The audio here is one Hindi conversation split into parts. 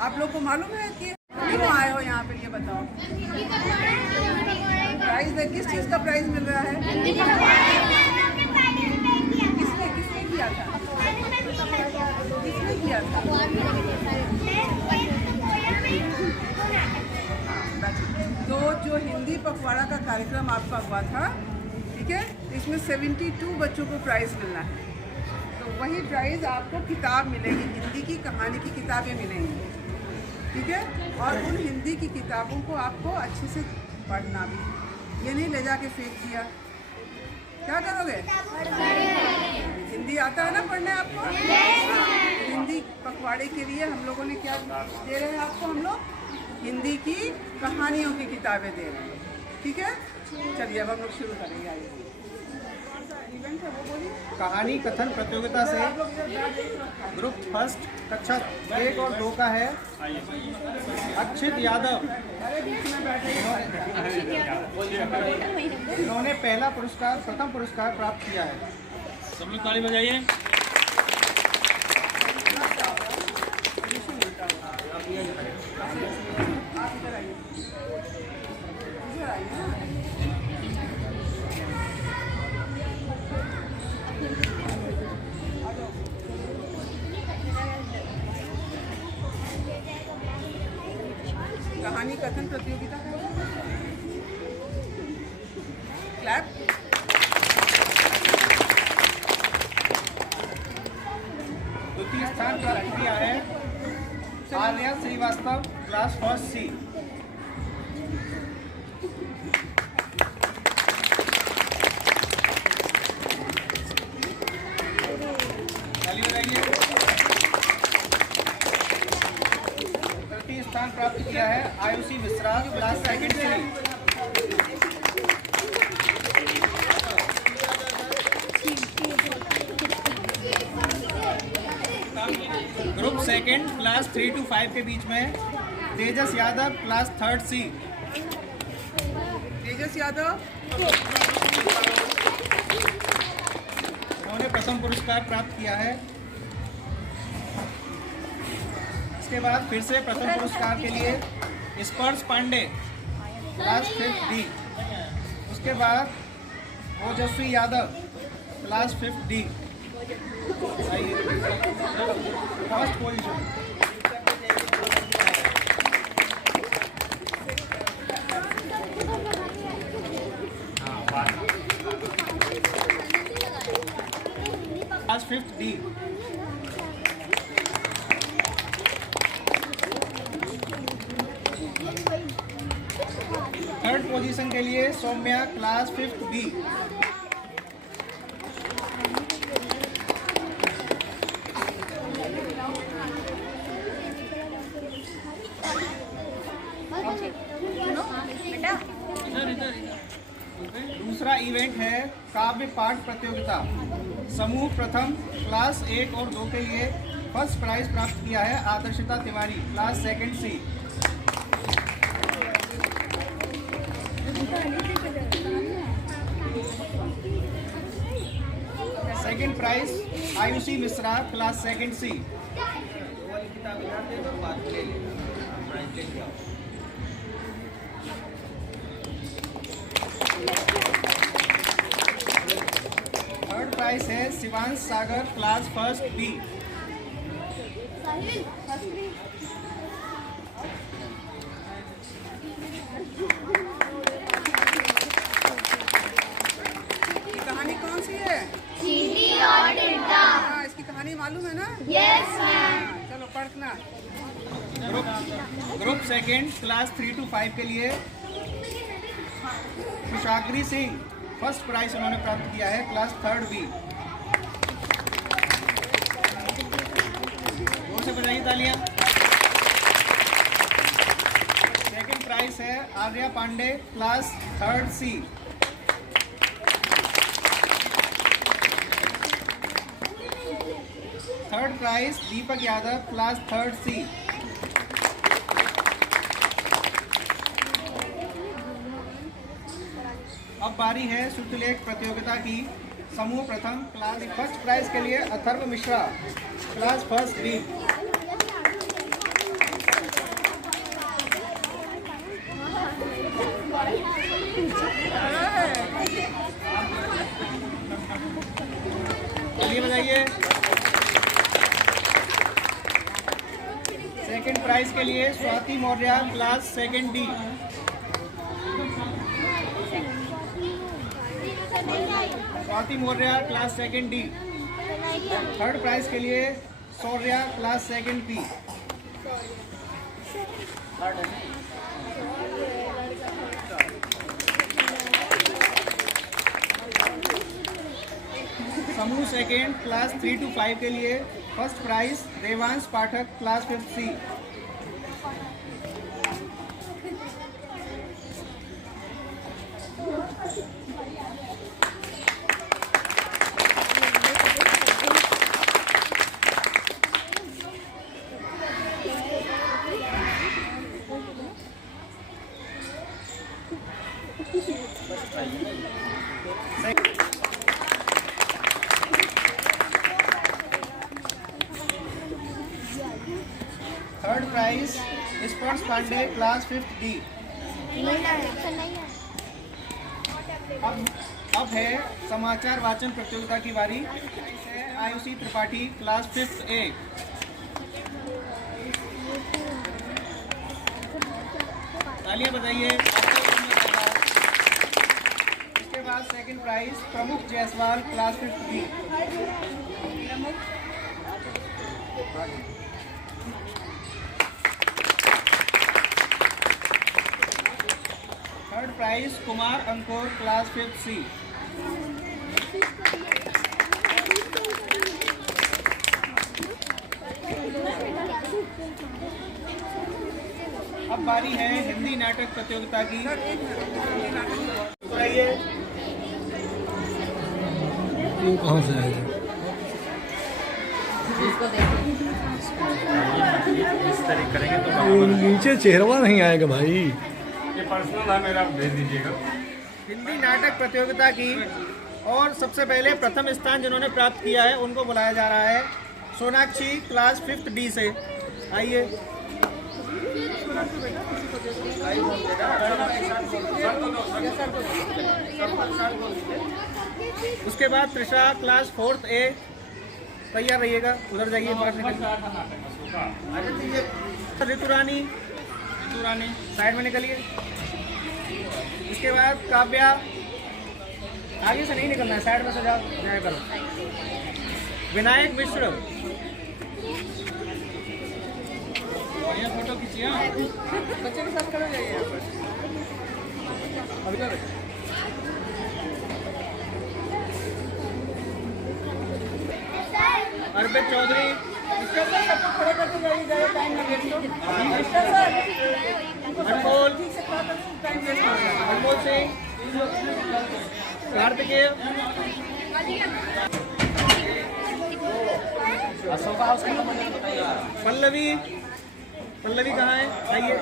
आप लोग को मालूम है कि क्यों आए हो यहाँ पे, ये बताओ। प्राइज है, किस चीज़ का प्राइज मिल रहा है? किसने किसने किया था? किसने किया था? तो जो हिंदी पखवाड़ा का कार्यक्रम आपका हुआ था, ठीक है, इसमें 72 बच्चों को प्राइज़ मिलना है। तो वही प्राइज़ आपको किताब मिलेगी, हिंदी की कहानी की किताबें मिलेंगी, ठीक है। और उन हिंदी की किताबों को आपको अच्छे से पढ़ना भी, ये नहीं ले जाके फेंक दिया। क्या करोगे? हिंदी आता है ना पढ़ने आपको? हिंदी पखवाड़े के लिए हम लोगों ने क्या दे रहे हैं आपको? हम लोग हिंदी की कहानियों की किताबें दे रहे हैं, ठीक है। चलिए अब हम लोग शुरू करेंगे। आइए, इवेंट है वो बोलिए। कहानी कथन प्रतियोगिता से ग्रुप फर्स्ट कक्षा 1 और 2 का है अक्षित यादव। इन्होंने पहला पुरस्कार, प्रथम पुरस्कार प्राप्त किया है। सब लोग ताली बजाइए। आप इधर आइए, इधर आइए ना। कहानी कथन प्रतियोगिता है। क्लैप। द्वितीय स्थान प्राप्त किया है Arya Srivastava, class first C. ताली बजाइए। तृतीय स्थान प्राप्त किया है Ayushi Mishra, class second C. Group second class 3 to 5 के बीच में Tejas Yadav, class third C. Tejas Yadav उन्होंने प्रथम पुरस्कार प्राप्त किया है। इसके बाद फिर से प्रथम पुरस्कार के लिए स्पर्श पांडे, क्लास 5th डी। उसके बाद ओजस्वी Yadav, class 5th D. First position. Class 5th D. Third position के लिए सौम्या, क्लास 5th बी। दूसरा इवेंट है काव्य पाठ प्रतियोगिता। समूह प्रथम क्लास 1 और 2 के लिए फर्स्ट प्राइज प्राप्त किया है Adarshita Tiwari, class second C. Second prize Ayushi Mishra, class second C. Third prize है Shivansh Sagar, class first B. ये कहानी कौन सी है? चींटी और टिड्डा। हाँ, इसकी कहानी मालूम है ना? Yes ma'am. चलो पढ़ना। ग्रुप सेकंड क्लास 3 to 5 के लिए कुशाग्री सिंह, फर्स्ट प्राइज उन्होंने प्राप्त किया है, क्लास थर्ड बी। जोर से बजाइए तालियां। सेकंड प्राइज है Arya Pandey, class third C. Third prize Deepak Yadav, class third C. अब बारी है शुद्धलेख प्रतियोगिता की। समूह प्रथम क्लास फर्स्ट प्राइज के लिए Atharv Mishra, class first B. चलिए बताइए। सेकंड प्राइज के लिए Swati Maurya class second D. Swati Maurya class second D. Third prize के लिए शौर्या क्लास सेकंड पी। समूह सेकेंड क्लास 3 to 5 के लिए first prize Devansh Pathak class 5th C. Third prize Sparsh Pandey class 5th D. अब है समाचार वाचन प्रतियोगिता की बारी। Ayushi Tripathi class 5th A. तालियां बताइए। इसके बाद second prize Pramukh Jaiswal class 5th B. Third prize Kumar Ankur class 5th C. अब बारी है हिंदी नाटक प्रतियोगिता की। बताइए वो कहाँ से आएगा? इस तरीके करेंगे तो वो नीचे चेहरवा नहीं आएगा भाई। ये पर्सनल है मेरा, भेज दीजिएगा। हिंदी नाटक प्रतियोगिता की और सबसे पहले प्रथम स्थान जिन्होंने प्राप्त किया है उनको बुलाया जा रहा है। सोनाक्षी क्लास 5th डी से आइए। उसके बाद त्रिशा क्लास 4th ए। तैयार रहिएगा, उधर जाइए। ऋतु रानी साइड में निकलिए। इसके बाद काव्या, आगे से नहीं निकलना है, साइड में से जाया करो। विनायक मिश्र। बढ़िया फोटो खींचिए। बच्चे के साथ खड़े हो जाइए यहाँ पर। अर्पित चौधरी। खड़े करके जाइए, टाइम ना वेस्ट हो। अनमोल टाइम वेस्ट हो रहा है। अनमोल सिंह। कार्तिकेय। पल्लवी कहाँ है? आइए।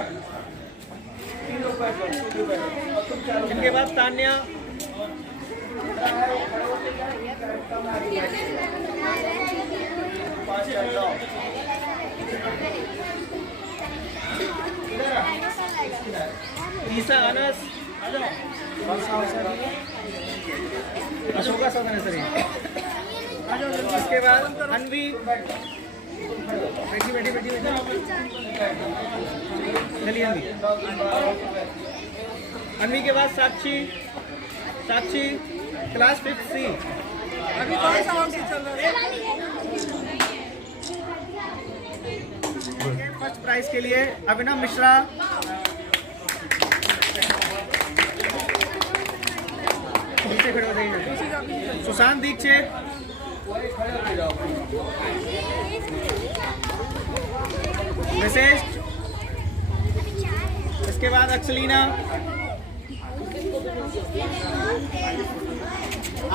इनके बाद तान्या। ईसा अनस। अशोका सदन सर। इसके बाद अनवी। बैठी। चलिए अनवी के बाद साक्षी क्लास 5th सी। अभी कौन सा ऑप्शन चल रहा है? फर्स्ट प्राइज के लिए अभिनव मिश्रा। नीचे खड़े हो जाइए। सुशांत दीक्षित। विशिष्ट। इसके बाद अक्सलीना।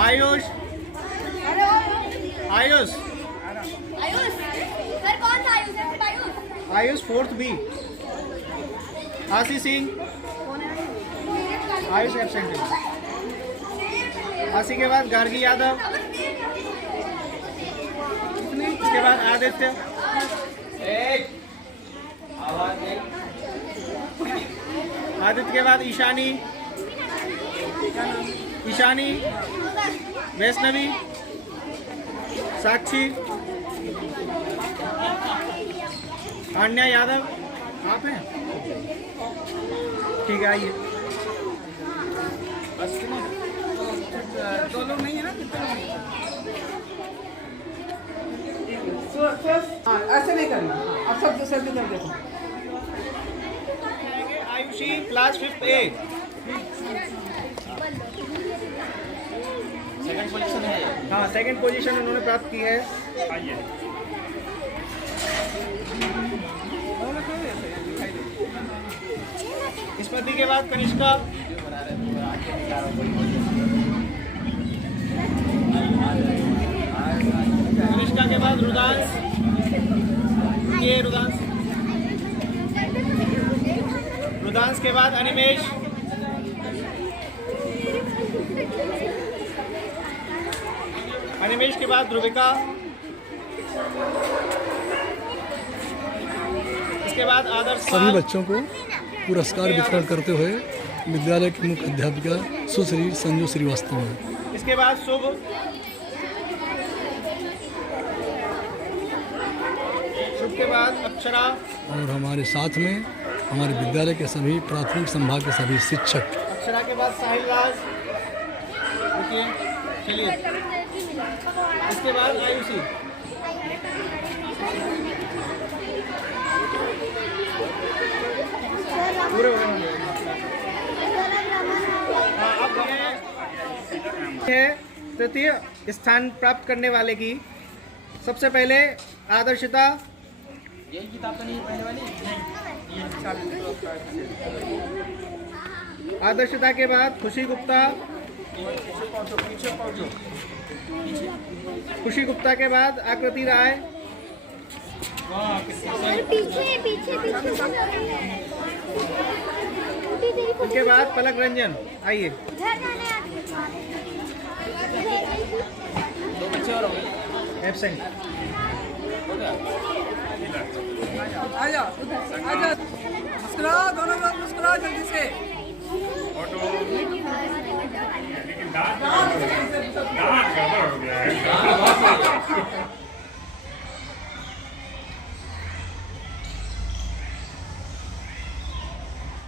आयुष। सर कौन था आयुष? Ayush 4th B. आशी सिंह। आयुष एब्सेंट है। आशी के बाद गार्गी यादव। इसके बाद आदित्य। आदित्य के बाद ईशानी वैष्णवी। साक्षी, आन्या यादव, आप हैं? ठीक है, आइए। बस दो लोग नहीं है ना, कितने लोग हैं? फर्स्ट हाँ, ऐसे नहीं करना, आप सब दूसरे की तरफ देखो। Ayushi class 5th A। Second position है। हाँ, सेकंड पोजीशन उन्होंने प्राप्त की है। आइए। स्मृति के बाद कनिष्का, कनिष्का के बाद रुदांश, ये रुदांश, रुदांश के बाद अनिमेश, अनिमेश के बाद ध्रुविका, इसके बाद आदर्श सभी पाल, बच्चों को पुरस्कार वितरण करते हुए विद्यालय की मुख्य अध्यापिका सुश्री संजू श्रीवास्तव ने। इसके बाद शुभ, शुभ के बाद अक्षरा, और हमारे साथ में हमारे विद्यालय के सभी प्राथमिक संभाग के सभी शिक्षक। अक्षरा के बाद साहिल राज, रुकिए, चलिए। इसके बाद आयुषी, पूरे हो गए। हाँ, अब है तृतीय स्थान प्राप्त करने वाले की। सबसे पहले आदर्शिता, यही किताब तो नहीं है पहले वाली? आदर्शिता के बाद खुशी गुप्ता, खुशी गुप्ता के बाद आकृति राय, पीछे पीछे पीछे उनके बाद पलक रंजन। आइए, दो बच्चे और हो गए। एब्सेंट। आ जाओ, मुस्कुराओ, दोनों लोग मुस्कुराओ जल्दी से।